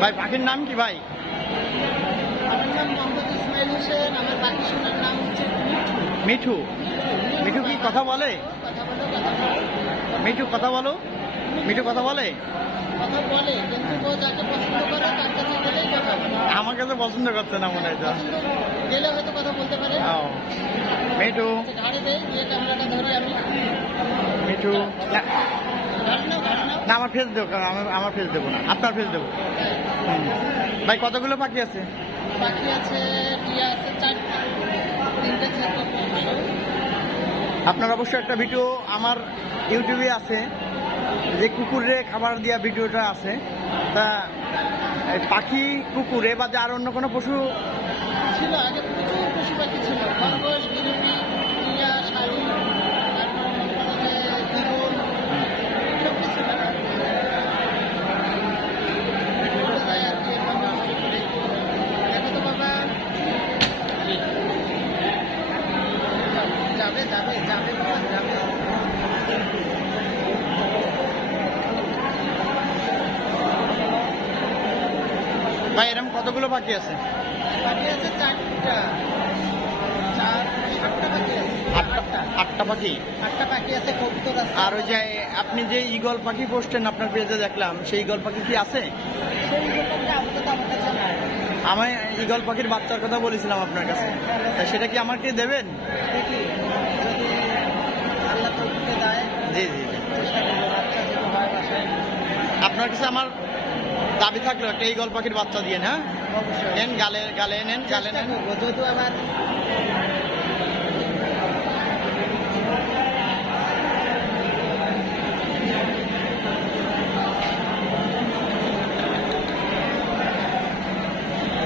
ভাই পাখির নাম কি ভাই? আমার নাম মোহাম্মদ ইসমাইল হোসেন। আমার পাখি সোনার নাম হচ্ছে মিঠু। মিঠু কি কথা বলে? মিঠু কথা বলো। মিঠু কথা বলে? কথা বলে, কিন্তু ও যাকে পছন্দ করে তার কাছে গেলেই কথা বলে। আমার কাছে পছন্দ করছে না মনে হয়। পছন্দ গেলে হয়তো কথা বলতে পারে। মিঠু ঘাড়ে দেয়, দিয়ে ক্যামেরাটা ধরে আমি মিঠু ঘাড় নাও, ঘাড় নাও। না আমার ফেস দেবো, কারণ আমার ফেস দেবো না, আপনার ফেস দেবো। ভাই কতগুলো পাখি আছে? বাকি আছে, টিয়া আছে 4টা, 3টে ছোট বংশ। আপনার অবশ্যই একটা ভিডিও আমার ইউটিউবে আছে, যে কুকুরে খাবার দেওয়া ভিডিওটা আছে। তা পাখি কুকুরে বা আর অন্য কোনো পশু ছিল আগে, প্রচুর পশু পাখি ছিল। খরগোশ, গিরুনি, টিয়া, শালিক, তারপর দ্বিগুণ, সব কিছু ছিল। দেখো তো বাবা, যাবে যাবে যাবে বাবা, যাবে। ভাই এরকম কতগুলো পাখি আছে? বাকি আছে 4টা, 7টা বাকি আছে। 8টা পাখি। 8টা বাকি আছে, কবুতর আছে। আর ওই যে আপনি যে ঈগল পাখি পোস্টেন আপনার পেজে দেখলাম, সেই ঈগল পাখি কি আছে? সেই ব্যাপারটা আপাতত আমার কাছে নাই। আমি ঈগল পাখির বাচ্চার কথা বলেছিলাম আপনার কাছে, তা সেটা কি আমাকে দেবেন? দেখি যদি আল্লাহ তৌফিকে দেয়, জি জি জি। চেষ্টা করবো বাচ্চা যদি হয় বাসায়। আপনার কাছে আমার দাবি থাকলো একটা ঈগল পাখির বাচ্চা দিয়ে, হ্যাঁ অবশ্যই নেন, গালে গালে নেন, গালে চেষ্টা নেন। করবো, যদিও আমার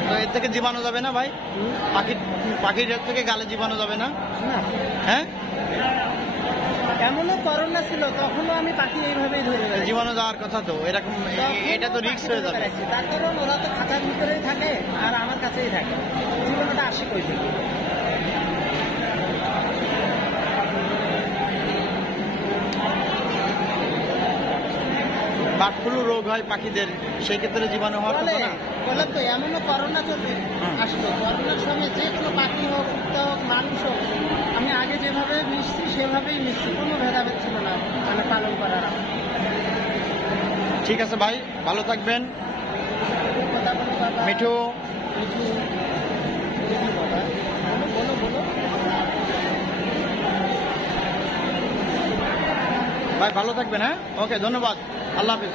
তো এর থেকে জীবাণু যাবে না ভাই? পাখির এর থেকে গালে জীবাণু যাবে না? না, হ্যাঁ এমনও করোনা ছিল, তখনও আমি পাখি এইভাবেই ধরে বেড়াইছি। জীবাণু যাওয়ার কথা তো, এরকম এটা তো রিস্ক হয়ে যাবে। তার কারণ ওরা তো খাতার ভিতরেই থাকে আর আমার কাছেই থাকে, জীবনটা আসে কই থেকে। বার্ড ফ্লু রোগ হয় পাখিদের, সেই ক্ষেত্রে জীবাণু হওয়ার কথা না। বললাম তো, এমনও করোনা চলবে আসলো, করোনার সময় যে কোনো পাখি হোক, কুত্তা হোক, মানুষ হোক, আমি আগে যেভাবে মিশছি সেভাবেই মিশছি, কোনো ভেদাভেদ ছিল না মানে পালন করার। ঠিক আছে ভাই, ভালো থাকবেন। কথা বলো বাবা। মিঠু মিঠু, বাবা বলো বলো। ভাই ভালো থাকবেন, হ্যাঁ ওকে, ধন্যবাদ, আল্লাহ হাফিজ।